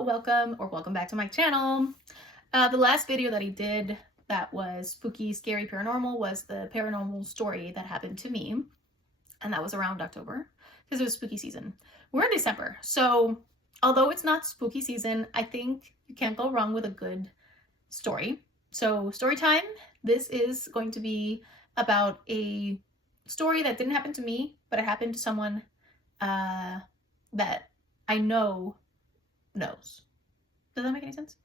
welcome back to my channel. The last video that I did that was spooky, scary, paranormal was the paranormal story that happened to me, and that was around October because it was spooky season. We're in December, so although it's not spooky season, I think you can't go wrong with a good story. So story time. This is going to be about a story that didn't happen to me, but it happened to someone that I know knows. Does that make any sense?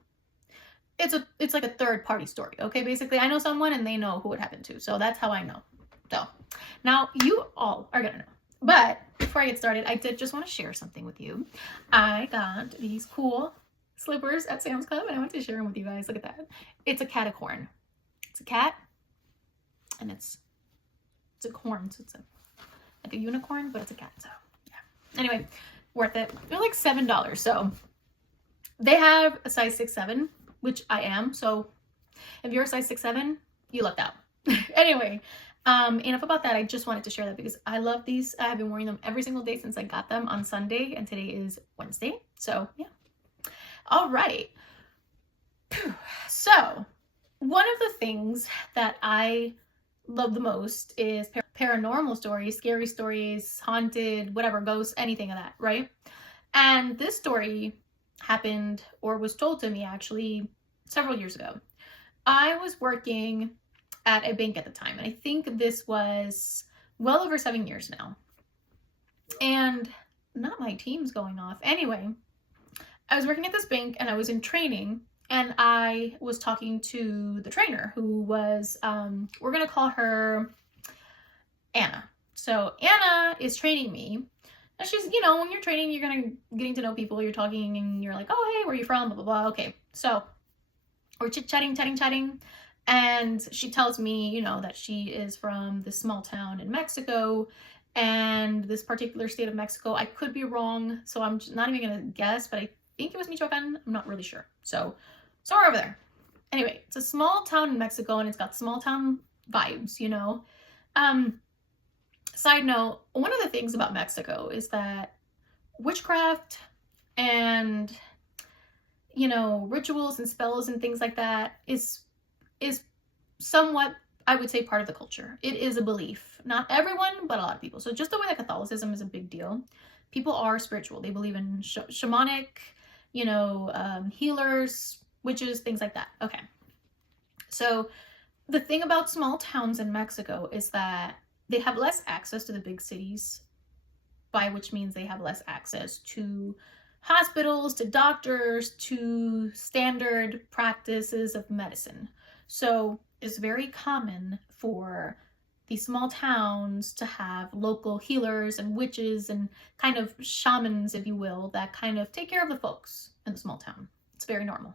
It's like a third party story, okay? Basically, I know someone and they know who it happened to, so that's how I know. So now you all are gonna know. But before I get started, I did just want to share something with you. I got these cool slippers at Sam's Club and I want to share them with you guys. Look at that. It's a catacorn. It's a cat and it's a corn, so it's like a unicorn, but it's a cat. So yeah. Anyway, worth it. They're like $7. So they have a size 6'7", which I am. So if you're a size 6'7", you lucked out. Anyway, enough about that. I just wanted to share that because I love these. I've been wearing them every single day since I got them on Sunday, and today is Wednesday. So yeah. All right. So one of the things that I love the most is paranormal stories, scary stories, haunted, whatever, ghosts, anything of that, right? And this story happened, or was told to me actually, several years ago. I was working at a bank at the time, and I think this was well over 7 years now. And not my team's going off. Anyway, I was working at this bank and I was in training, and I was talking to the trainer who was, we're going to call her Anna. So Anna is training me. And she's, you know, when you're training, you're getting to know people, you're talking and you're like, oh, hey, where are you from? Blah, blah, blah. Okay. So we're chatting. And she tells me, you know, that she is from this small town in Mexico, and this particular state of Mexico. I could be wrong, so I'm not even going to guess, but I think it was Michoacan. I'm not really sure. So somewhere over there. Anyway, it's a small town in Mexico, and it's got small town vibes, you know. Side note, one of the things about Mexico is that witchcraft and, you know, rituals and spells and things like that is somewhat, I would say, part of the culture. It is a belief. Not everyone, but a lot of people. So just the way that Catholicism is a big deal. People are spiritual. They believe in shamanic, you know, healers, witches, things like that. Okay. So the thing about small towns in Mexico is that they have less access to the big cities, by which means they have less access to hospitals, to doctors, to standard practices of medicine. So it's very common for these small towns to have local healers and witches and kind of shamans, if you will, that kind of take care of the folks in the small town. It's very normal.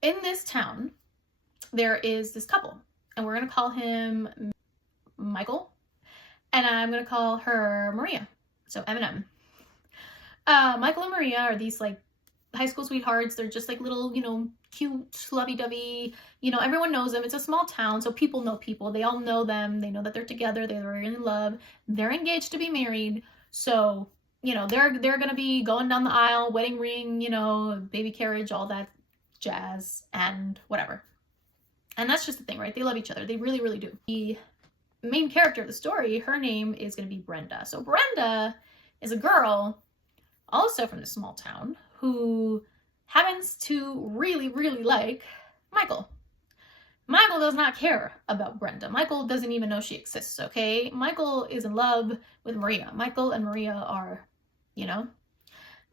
In this town, there is this couple, and we're going to call him Michael, and I'm going to call her Maria. So M&M. Michael and Maria are these like high school sweethearts. They're just like little, you know, cute, lovey-dovey, you know, everyone knows them. It's a small town, so people know people. They all know them. They know that they're together. They're in love. They're engaged to be married. So, you know, they're going to be going down the aisle, wedding ring, you know, baby carriage, all that jazz and whatever. And that's just the thing, right? They love each other. They really, really do. The main character of the story, her name is going to be Brenda. So Brenda is a girl also from this small town who happens to really, really like Michael. Michael does not care about Brenda. Michael doesn't even know she exists, okay? Michael is in love with Maria. Michael and Maria are, you know.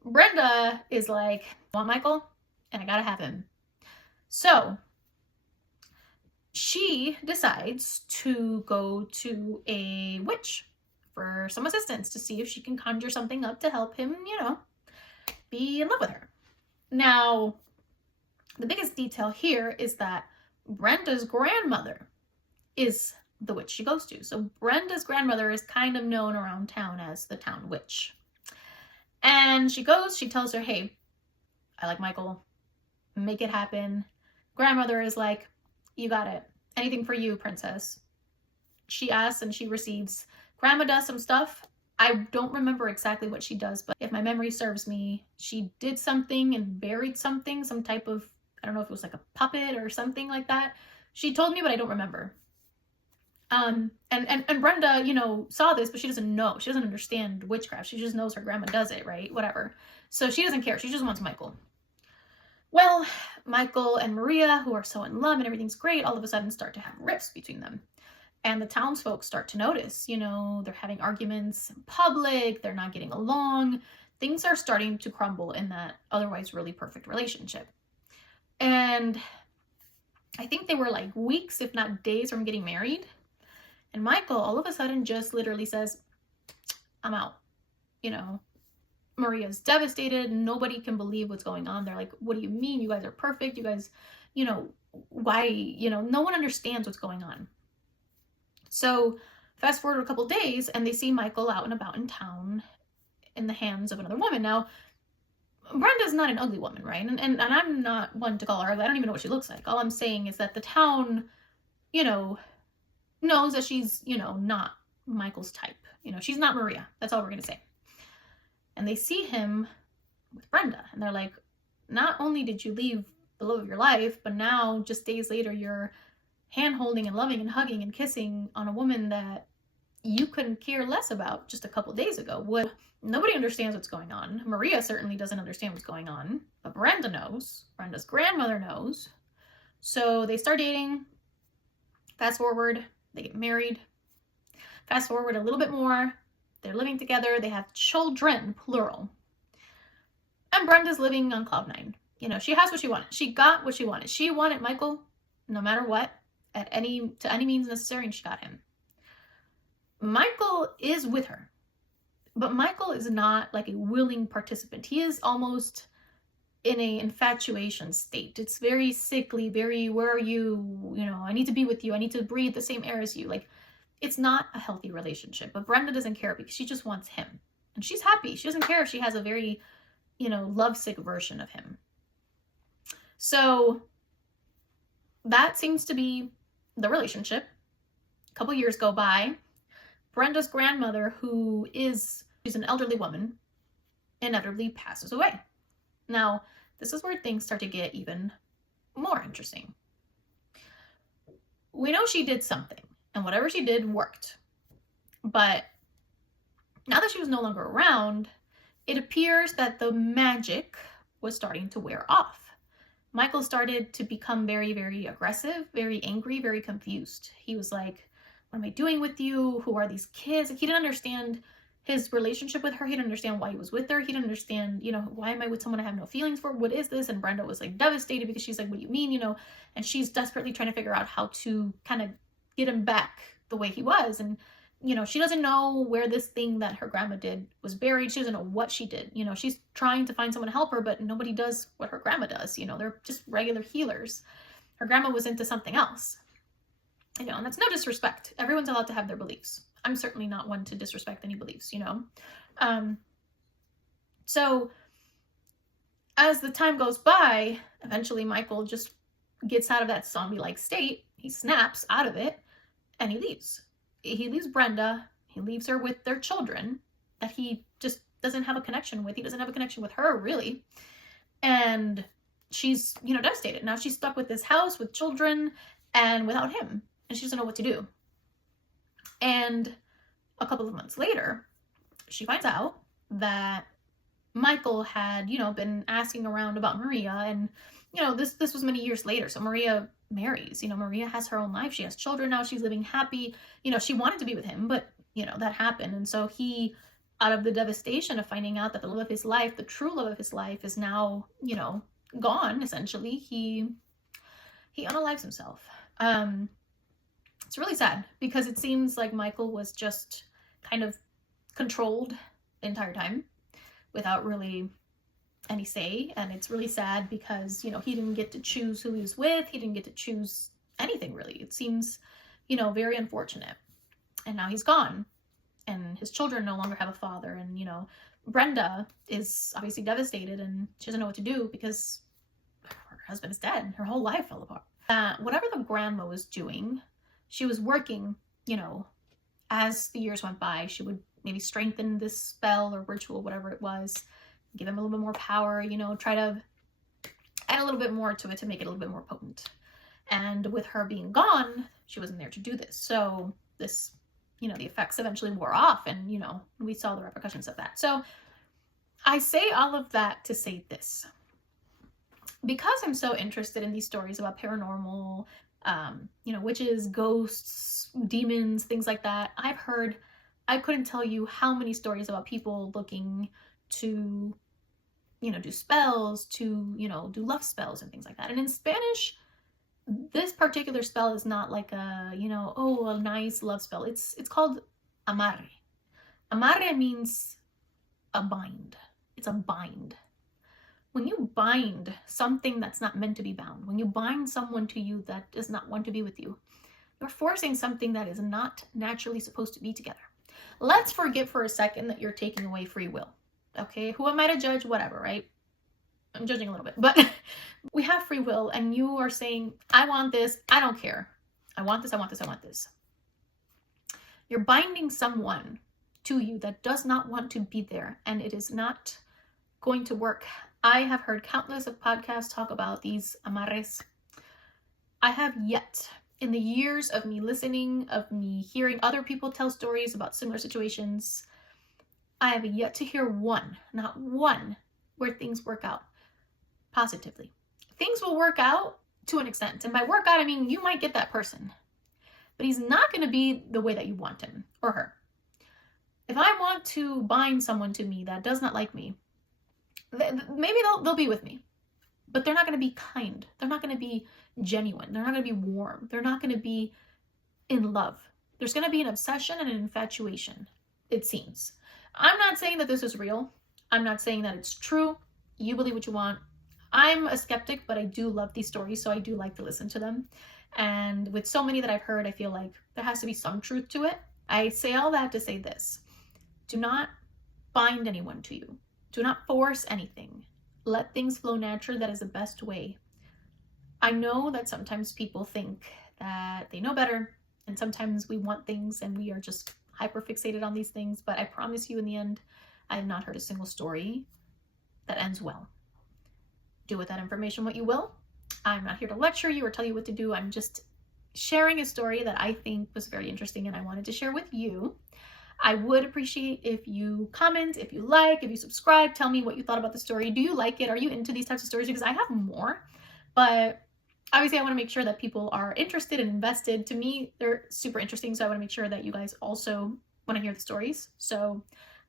Brenda is like, I want Michael, and I gotta have him. So she decides to go to a witch for some assistance to see if she can conjure something up to help him, you know, be in love with her. Now, the biggest detail here is that Brenda's grandmother is the witch she goes to. So Brenda's grandmother is kind of known around town as the town witch. And she goes, she tells her, hey, I like Michael, make it happen. Grandmother is like, you got it. Anything for you, princess. She asks and she receives. Grandma does some stuff. I don't remember exactly what she does, but if my memory serves me, she did something and buried something, some type of, I don't know if it was like a puppet or something like that. She told me, but I don't remember. And Brenda, you know, saw this, but she doesn't know. She doesn't understand witchcraft. She just knows her grandma does it, right? Whatever. So she doesn't care. She just wants Michael. Well, Michael and Maria, who are so in love and everything's great, all of a sudden start to have rifts between them. And the townsfolk start to notice, you know, they're having arguments in public, they're not getting along. Things are starting to crumble in that otherwise really perfect relationship. And I think they were like weeks, if not days, from getting married. And Michael all of a sudden just literally says, I'm out. You know, Maria's devastated. Nobody can believe what's going on. They're like, what do you mean? You guys are perfect. You guys, you know, why, you know, no one understands what's going on. So fast forward a couple days and they see Michael out and about in town in the hands of another woman. Now, Brenda's not an ugly woman, right? And I'm not one to call her ugly. I don't even know what she looks like. All I'm saying is that the town, you know, knows that she's, you know, not Michael's type. You know, she's not Maria. That's all we're going to say. And they see him with Brenda and they're like, not only did you leave the love of your life, but now just days later, you're hand holding and loving and hugging and kissing on a woman that you couldn't care less about just a couple days ago. What nobody understands what's going on. Maria certainly doesn't understand what's going on, but Brenda knows. Brenda's grandmother knows. So they start dating. Fast forward, they get married. Fast forward a little bit more. They're living together. They have children, plural. And Brenda's living on cloud nine. You know, she has what she wanted. She got what she wanted. She wanted Michael no matter what, to any means necessary, and she got him. Michael is with her, but Michael is not like a willing participant. He is almost in a infatuation state. It's very sickly, very, where are you? You know, I need to be with you. I need to breathe the same air as you. Like, it's not a healthy relationship, but Brenda doesn't care because she just wants him. And she's happy. She doesn't care if she has a very, you know, lovesick version of him. So that seems to be the relationship. A couple years go by. Brenda's grandmother, she's an elderly woman, inevitably passes away. Now, this is where things start to get even more interesting. We know she did something, and whatever she did worked. But now that she was no longer around, it appears that the magic was starting to wear off. Michael started to become very, very aggressive, very angry, very confused. He was like, what am I doing with you? Who are these kids? Like, he didn't understand his relationship with her. He didn't understand why he was with her. He didn't understand, you know, why am I with someone I have no feelings for? What is this? And Brenda was like devastated because she's like, what do you mean? You know, and she's desperately trying to figure out how to kind of get him back the way he was. And, you know, she doesn't know where this thing that her grandma did was buried. She doesn't know what she did. You know, she's trying to find someone to help her, but nobody does what her grandma does. You know, they're just regular healers. Her grandma was into something else. You know, and that's no disrespect. Everyone's allowed to have their beliefs. I'm certainly not one to disrespect any beliefs, you know. So as the time goes by, eventually Michael just gets out of that zombie-like state. He snaps out of it and he leaves. He leaves Brenda. He leaves her with their children that he just doesn't have a connection with. He doesn't have a connection with her, really. And she's, you know, devastated. Now she's stuck with this house with children and without him. And she doesn't know what to do. And a couple of months later, she finds out that Michael had, you know, been asking around about Maria. And, you know, this was many years later. So Maria marries. You know, Maria has her own life. She has children now. She's living happy. You know, she wanted to be with him, but, you know, that happened. And so he, out of the devastation of finding out that the love of his life, the true love of his life, is now, you know, gone, essentially, he unalives himself. It's really sad because it seems like Michael was just kind of controlled the entire time without really any say. And it's really sad because, you know, he didn't get to choose who he was with. He didn't get to choose anything, really. It seems, you know, very unfortunate. And now he's gone and his children no longer have a father. And, you know, Brenda is obviously devastated and she doesn't know what to do because her husband is dead. Her whole life fell apart. Whatever the grandma was doing, she was working, you know, as the years went by, she would maybe strengthen this spell or ritual, whatever it was, give him a little bit more power, you know, try to add a little bit more to it to make it a little bit more potent. And with her being gone, she wasn't there to do this. So this, you know, the effects eventually wore off, and, you know, we saw the repercussions of that. So I say all of that to say this. Because I'm so interested in these stories about paranormal, you know, witches, ghosts, demons, things like that, I couldn't tell you how many stories about people looking to, you know, do spells, to, you know, do love spells and things like that. And in Spanish, this particular spell is not like a, you know, oh, a nice love spell. It's called amarre. Amarre means a bind. It's a bind. When you bind something that's not meant to be bound, when you bind someone to you that does not want to be with you, you're forcing something that is not naturally supposed to be together. Let's forget for a second that you're taking away free will. Okay, who am I to judge? Whatever, right? I'm judging a little bit, but we have free will, and you are saying, I want this, I don't care. I want this, I want this, I want this. You're binding someone to you that does not want to be there, and it is not going to work. I have heard countless of podcasts talk about these amarres. I have yet, in the years of me listening, of me hearing other people tell stories about similar situations, I have yet to hear one, not one, where things work out positively. Things will work out to an extent. And by work out, I mean, you might get that person, but he's not going to be the way that you want him or her. If I want to bind someone to me that does not like me, maybe they'll be with me, but they're not going to be kind. They're not going to be genuine. They're not going to be warm. They're not going to be in love. There's going to be an obsession and an infatuation, it seems. I'm not saying that this is real. I'm not saying that it's true. You believe what you want. I'm a skeptic, but I do love these stories, so I do like to listen to them. And with so many that I've heard, I feel like there has to be some truth to it. I say all that to say this. Do not bind anyone to you. Do not force anything. Let things flow naturally. That is the best way. I know that sometimes people think that they know better, and sometimes we want things and we are just hyper fixated on these things, but I promise you, in the end, I have not heard a single story that ends well. Do with that information what you will. I'm not here to lecture you or tell you what to do. I'm just sharing a story that I think was very interesting and I wanted to share with you. I would appreciate if you comment, if you like, if you subscribe, tell me what you thought about the story. Do you like it? Are you into these types of stories? Because I have more, but obviously I want to make sure that people are interested and invested. To me, they're super interesting, so I want to make sure that you guys also want to hear the stories. So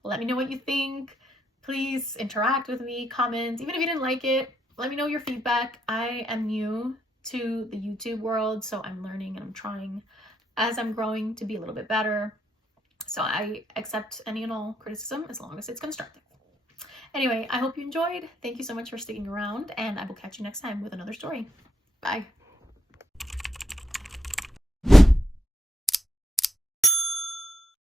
let me know what you think. Please interact with me, comment. Even if you didn't like it, let me know your feedback. I am new to the YouTube world, so I'm learning and I'm trying as I'm growing to be a little bit better. So I accept any and all criticism as long as it's constructive. Anyway, I hope you enjoyed. Thank you so much for sticking around, and I will catch you next time with another story. Bye.